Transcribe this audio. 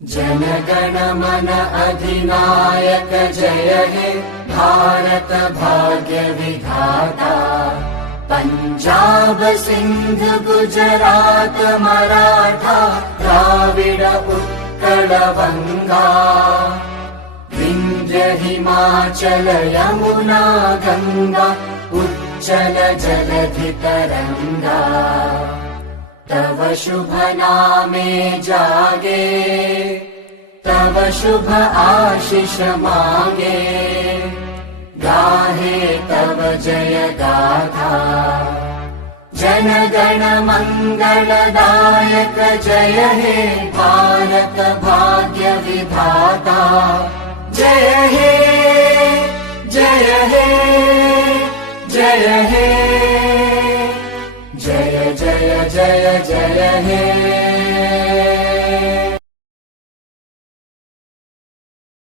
जन गण मन अधिनायक जय हे भारत भाग्य विधाता। पंजाब सिंध गुजरात मराठा द्राविड उत्कल बंगा। विंध्य हिमाचल यमुना गंगा उच्चल जलधि तरंगा। तव शुभ नामे जागे तव शुभ आशीष मांगे। गाहे तव जय गाथा जन गण मंगलदायक जय हे भारत भाग्य विधाता। जय हे जय हे जय हे जय जय जय जय हे।